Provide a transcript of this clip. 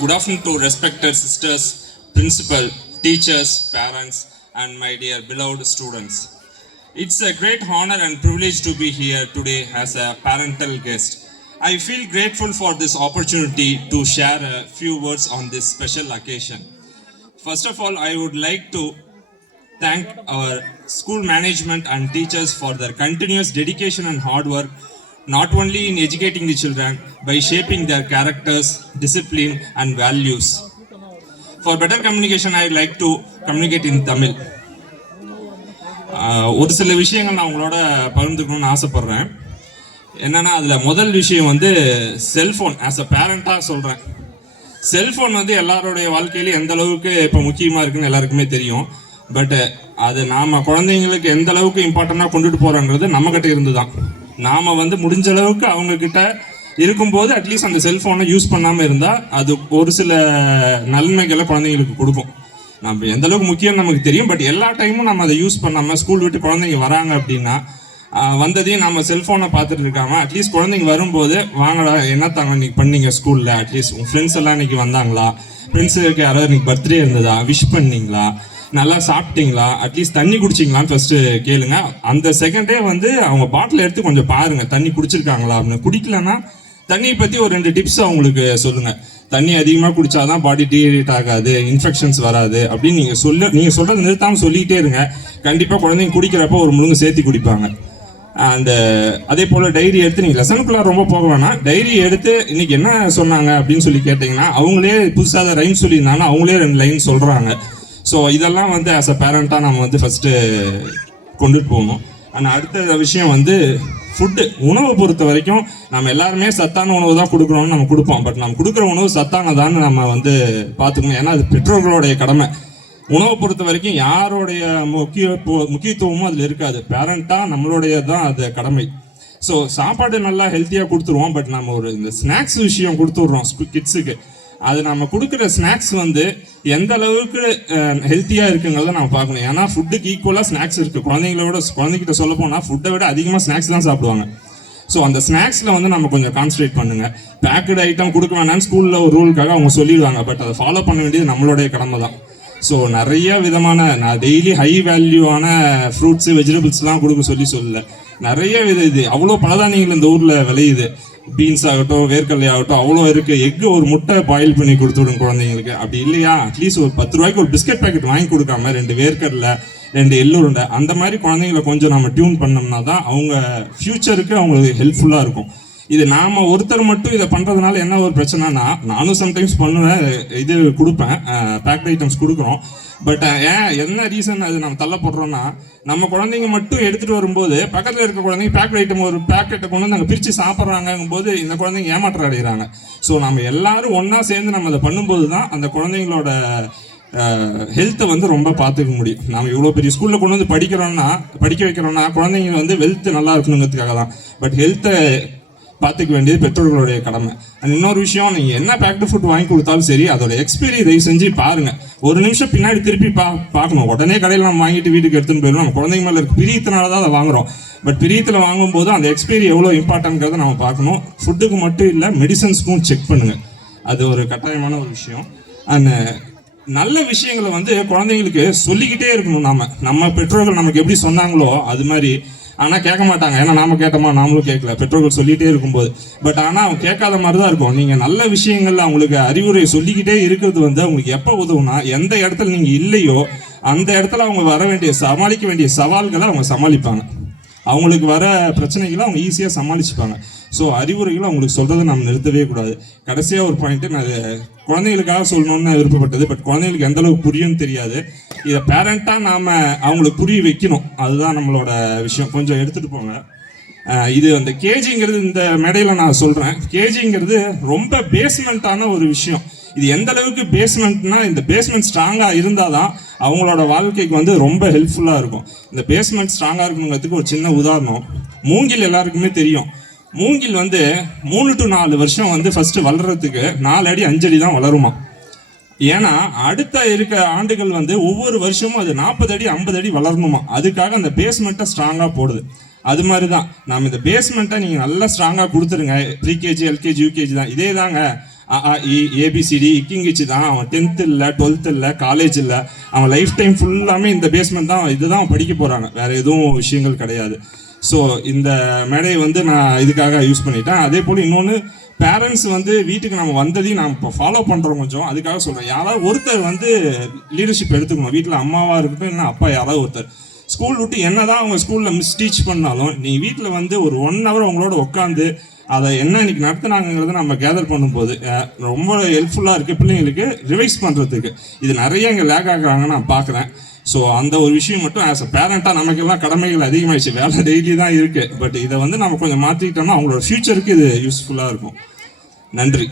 Good afternoon to respected sisters, principal, teachers, parents, and my dear beloved students. It's a great honor and privilege to be here today as a parental guest. I feel grateful for this opportunity to share a few words on this special occasion. First of all, I would like to thank our school management and teachers for their continuous dedication and hard work, not only in educating the children, by shaping their characters, discipline, and values. For better communication, I like to communicate in Tamil. ஒரு சில விஷயங்கள் நான் உங்களோட பகிர்ந்துக்கணும்னு ஆசைப்படுறேன். என்னன்னா அதில் முதல் விஷயம் வந்து செல்ஃபோன். ஆஸ் அ பேரண்டாக சொல்கிறேன், செல்ஃபோன் வந்து எல்லாருடைய வாழ்க்கையிலும் எந்த அளவுக்கு இப்போ முக்கியமாக இருக்குன்னு எல்லாருக்குமே தெரியும். பட் அது நாம் குழந்தைங்களுக்கு எந்த அளவுக்கு இம்பார்ட்டண்ட்டாக கொண்டுட்டு போகிறோங்கிறது நம்மக்கிட்ட இருந்து தான். நாம் வந்து முடிஞ்ச அளவுக்கு அவங்கக்கிட்ட இருக்கும்போது அட்லீஸ்ட் அந்த செல்ஃபோனை யூஸ் பண்ணாமல் இருந்தால் அது ஒரு சில நன்மைகளை குழந்தைங்களுக்கு கொடுக்கும். நம்ம எந்த அளவுக்கு முக்கியம் நமக்கு தெரியும். பட் எல்லா டைமும் நம்ம அதை யூஸ் பண்ணாமல் ஸ்கூல் விட்டு குழந்தைங்க வராங்க அப்படின்னா வந்ததையும் நம்ம செல்ஃபோனை பார்த்துட்டு இருக்காமல் அட்லீஸ்ட் குழந்தைங்க வரும்போது வாங்கடா என்ன தாங்க இன்னைக்கு பண்ணீங்க ஸ்கூலில், அட்லீஸ்ட் உங்கள் ஃப்ரெண்ட்ஸ் எல்லாம் இன்னைக்கு வந்தாங்களா, ஃப்ரெண்ட்ஸுக்கு யாராவது இன்னைக்கு பர்த்டே இருந்ததா, விஷ் பண்ணீங்களா, நல்லா சாப்பிட்டீங்களா, அட்லீஸ்ட் தண்ணி குடிச்சிங்களான்னு ஃபர்ஸ்ட்டு கேளுங்க. அந்த செகண்டே வந்து அவங்க பாட்டில் எடுத்து கொஞ்சம் பாருங்கள் தண்ணி குடிச்சிருக்காங்களா அப்படின்னு. குடிக்கலன்னா தண்ணியை பற்றி ஒரு 2 டிப்ஸ் அவங்களுக்கு சொல்லுங்கள். தண்ணி அதிகமாக குடித்தாதான் பாடி டீஹைட்ரேட் ஆகாது, இன்ஃபெக்ஷன்ஸ் வராது அப்படின்னு நீங்கள் சொல்கிறத நிறுத்தாமல் சொல்லிக்கிட்டே இருங்க. கண்டிப்பாக குழந்தைங்க குடிக்கிறப்போ ஒரு முழுங்கு சேர்த்து குடிப்பாங்க. அண்ட் அதே போல் டைரி எடுத்து நீங்கள் லெசனுக்குள்ளே ரொம்ப போக வேணாம், டைரி எடுத்து இன்னைக்கு என்ன சொன்னாங்க அப்படின்னு சொல்லி கேட்டிங்கன்னா அவங்களே புதுசாக ரைம் சொல்லியிருந்தாங்கன்னா அவங்களே 2 லைன் சொல்கிறாங்க. ஸோ இதெல்லாம் வந்து ஆஸ் அ பேரண்ட்டாக நம்ம வந்து ஃபஸ்ட்டு கொண்டுட்டு போகணும். ஆனால் அடுத்த விஷயம் வந்து ஃபுட்டு. உணவை பொறுத்த வரைக்கும் நம்ம எல்லாருமே சத்தான உணவு தான் கொடுக்குறோம்னு நம்ம கொடுப்போம். பட் நம்ம கொடுக்குற உணவு சத்தானதான்னு நம்ம வந்து பார்த்துக்கணும். ஏன்னா அது பெற்றோர்களுடைய கடமை. உணவை பொறுத்த வரைக்கும் யாருடைய முக்கியத்துவமும் அதில் இருக்காது. பேரண்ட்டாக நம்மளுடைய தான் அது கடமை. ஸோ சாப்பாடு நல்லா ஹெல்த்தியாக கொடுத்துருவோம். பட் நம்ம ஒரு இந்த ஸ்நாக்ஸ் விஷயம் கொடுத்துட்றோம் கிட்ஸுக்கு. அது நம்ம கொடுக்குற ஸ்நாக்ஸ் வந்து எந்த அளவுக்கு ஹெல்த்தியாக இருக்குங்கிறத நம்ம பார்க்கணும். ஏன்னா ஃபுட்டுக்கு ஈக்குவலாக ஸ்நாக்ஸ் இருக்குது. குழந்தைகிட்ட சொல்ல போனால் ஃபுட்டை விட அதிகமாக ஸ்நாக்ஸ் தான் சாப்பிடுவாங்க. ஸோ அந்த ஸ்நாக்ஸில் வந்து நம்ம கொஞ்சம் கான்சன்ட்ரேட் பண்ணுங்கள். பேக்கடு ஐட்டம் கொடுக்க வேணாம்னு ஸ்கூலில் ஒரு ரூலுக்காக அவங்க சொல்லிடுவாங்க. பட் அதை ஃபாலோ பண்ண வேண்டியது நம்மளுடைய கடமை தான். ஸோ நிறைய விதமான நான் டெய்லி ஹை வேல்யூவான ஃப்ரூட்ஸு வெஜிடபிள்ஸ்லாம் கொடுக்க சொல்லல. நிறைய இது அவ்வளோ பலதானியங்கள் இந்த ஊரில் விளையுது. பீன்ஸ் ஆகட்டும், வேர்க்கடலை ஆகட்டும், அவ்வளோ இருக்குது. எக்கு ஒரு முட்டை பாயில் பண்ணி கொடுத்துவிடும் குழந்தைங்களுக்கு. அப்படி இல்லையா அட்லீஸ்ட் ஒரு 10 ரூபாய்க்கு ஒரு பிஸ்கட் பேக்கெட் வாங்கி கொடுக்காம 2 வேர்க்கடலை 2 எள்ளுருண்டை அந்த மாதிரி குழந்தைங்களை கொஞ்சம் நம்ம டியூன் பண்ணோம்னா தான் அவங்க ஃப்யூச்சருக்கு அவங்களுக்கு ஹெல்ப்ஃபுல்லாக இருக்கும். இது நாம் ஒருத்தர் மட்டும் இதை பண்ணுறதுனால என்ன ஒரு பிரச்சனைனா, நானும் சம்டைம்ஸ் பண்ணுவேன், இது கொடுப்பேன், பேக்ட் ஐட்டம்ஸ் கொடுக்குறோம். பட் என்ன ரீசன் அது நம்ம தள்ளப்படுறோம்னா, நம்ம குழந்தைங்க மட்டும் எடுத்துகிட்டு வரும்போது பக்கத்தில் இருக்க குழந்தைங்க பேக்ட் ஐட்டம் ஒரு பேக்கெட்டை கொண்டு வந்து நாங்கள் பிரித்து சாப்பிட்றாங்கும் போது இந்த குழந்தைங்க ஏமாற்றம் அடைகிறாங்க. ஸோ நம்ம எல்லாரும் ஒன்றா சேர்ந்து நம்ம அதை பண்ணும்போது தான் அந்த குழந்தைங்களோட ஹெல்த்தை வந்து ரொம்ப பார்த்துக்க முடியும். நம்ம இவ்வளோ பெரிய ஸ்கூலில் கொண்டு வந்து படிக்க வைக்கிறோம்னா குழந்தைங்க வந்து வெல்த் நல்லா இருக்கணுங்கிறதுக்காக தான். பட் ஹெல்த்தை பார்த்துக்க வேண்டியது பெற்றோர்களுடைய கடமை. அண்ட் இன்னொரு விஷயம், நீங்கள் என்ன பேக்டு ஃபுட் வாங்கி கொடுத்தாலும் சரி அதோட எக்ஸ்பைரி தயவு செஞ்சு பாருங்கள். ஒரு நிமிஷம் பின்னாடி திருப்பி பார்க்கணும். உடனே கடையில் நம்ம வாங்கிட்டு வீட்டுக்கு எடுத்துன்னு போயிடணும். நம்ம குழந்தைங்க மேலே இருக்க பிரியத்தினால தான் அதை வாங்குறோம். பட் பிரியத்தில் வாங்கும்போது அந்த எக்ஸ்பைரி எவ்வளோ இம்பார்ட்டன்ட்ங்கிறத நம்ம பார்க்கணும். ஃபுட்டுக்கு மட்டும் இல்லை, மெடிசன்ஸ்க்கும் செக் பண்ணுங்கள். அது ஒரு கட்டாயமான ஒரு விஷயம். அண்ட் நல்ல விஷயங்களை வந்து குழந்தைங்களுக்கு சொல்லிக்கிட்டே இருக்கணும். நம்ம பெற்றோர்கள் நமக்கு எப்படி சொன்னாங்களோ அது மாதிரி. ஆனால் கேட்க மாட்டாங்க. ஏன்னா நாம கேட்டோமா, நாமளும் கேட்கல, பெற்றோர்கள் சொல்லிகிட்டே இருக்கும்போது. பட் ஆனால் அவங்க கேட்காத மாதிரி தான் இருக்கும். நீங்கள் நல்ல விஷயங்கள்ல அவங்களுக்கு அறிவுரை சொல்லிக்கிட்டே இருக்கிறது வந்து அவங்களுக்கு எப்போ உதவுனா, எந்த இடத்துல நீங்கள் இல்லையோ அந்த இடத்துல அவங்க சமாளிக்க வேண்டிய சவால்களை அவங்க சமாளிப்பாங்க. அவங்களுக்கு வர பிரச்சனைகளை அவங்க ஈஸியாக சமாளிச்சுப்பாங்க. ஸோ அறிவுரைகளை அவங்களுக்கு சொல்கிறத நம்ம நிறுத்தவே கூடாது. கடைசியாக ஒரு பாயிண்ட்டு நான் குழந்தைகளுக்காக சொல்லணும்னு விருப்பப்பட்டது. பட் குழந்தைங்களுக்கு எந்த அளவுக்கு புரியும்னு தெரியாது. இதை பேரண்ட்டாக நாம் அவங்களுக்கு புரிய வைக்கணும். அதுதான் நம்மளோட விஷயம். கொஞ்சம் எடுத்துகிட்டு போங்க. இது அந்த கேஜிங்கிறது இந்த மேடையில் நான் சொல்கிறேன். கேஜிங்கிறது ரொம்ப பேஸ்மெண்ட்டான ஒரு விஷயம். இது எந்த அளவுக்கு பேஸ்மெண்ட்னா, இந்த பேஸ்மெண்ட் ஸ்ட்ராங்காக இருந்தால் தான் அவங்களோட வாழ்க்கைக்கு வந்து ரொம்ப ஹெல்ப்ஃபுல்லாக இருக்கும். இந்த பேஸ்மெண்ட் ஸ்ட்ராங்காக இருக்கணுங்கிறதுக்கு ஒரு சின்ன உதாரணம். மூங்கில் எல்லாருக்குமே தெரியும். மூங்கில் வந்து 3 to 4 வருஷம் வந்து ஃபர்ஸ்ட் வளர்றதுக்கு 4 அடி 5 அடி தான் வளருமா. ஏன்னா அடுத்த இருக்க ஆண்டுகள் வந்து ஒவ்வொரு வருஷமும் அது 40 அடி 50 அடி வளரணுமா. அதுக்காக அந்த பேஸ்மெண்ட்டை ஸ்ட்ராங்காக போடுது. அது மாதிரி தான் நம்ம இந்த பேஸ்மெண்ட்டை நீங்கள் நல்லா ஸ்ட்ராங்காக கொடுத்துருங்க. ப்ரீகேஜி, எல்கேஜி, யூகேஜி தான் இதே தாங்க. ஏபிசிடி இக்கிங்கிச்சு தான். அவன் 10th இல்லை, 12th இல்லை, காலேஜ் இல்லை, அவன் லைஃப் டைம் ஃபுல்லாமே இந்த பேஸ்மெண்ட் தான், இதுதான் படிக்க போகிறாங்க, வேறு எதுவும் விஷயங்கள் கிடையாது. ஸோ இந்த மேடையை வந்து நான் இதுக்காக யூஸ் பண்ணிட்டேன். அதே போல் இன்னொன்று, பேரண்ட்ஸ் வந்து வீட்டுக்கு நம்ம வந்ததையும் நான் இப்போ ஃபாலோ பண்ணுறோம் கொஞ்சம், அதுக்காக சொல்கிறேன். யாராவது ஒருத்தர் வந்து லீடர்ஷிப் எடுத்துக்கணும். வீட்டில் அம்மாவாக இருக்கட்டும், இல்லை அப்பா, யாராவது ஒருத்தர் ஸ்கூல் விட்டு என்னதான் அவங்க ஸ்கூலில் மிஸ்டீச் பண்ணாலும் நீ வீட்டில் வந்து ஒரு 1 hour அவங்களோட உட்காந்து அதை என்ன இன்னைக்கு நடத்துனாங்கிறத நம்ம கேதர் பண்ணும்போது ரொம்ப ஹெல்ப்ஃபுல்லாக இருக்குது பிள்ளைங்களுக்கு ரிவைஸ் பண்ணுறதுக்கு. இது நிறைய இங்கே லேக் ஆகுறாங்கன்னு நான் பார்க்குறேன். ஸோ அந்த ஒரு விஷயம் மட்டும் ஆஸ் அ பேரண்ட்டாக நமக்கெல்லாம் கடமைகள் அதிகமாகிடுச்சு, வேலை டெய்லி தான் இருக்குது. பட் இதை வந்து நம்ம கொஞ்சம் மாற்றிக்கிட்டோம்னா அவங்களோட ஃப்யூச்சருக்கு இது யூஸ்ஃபுல்லாக இருக்கும். நன்றி.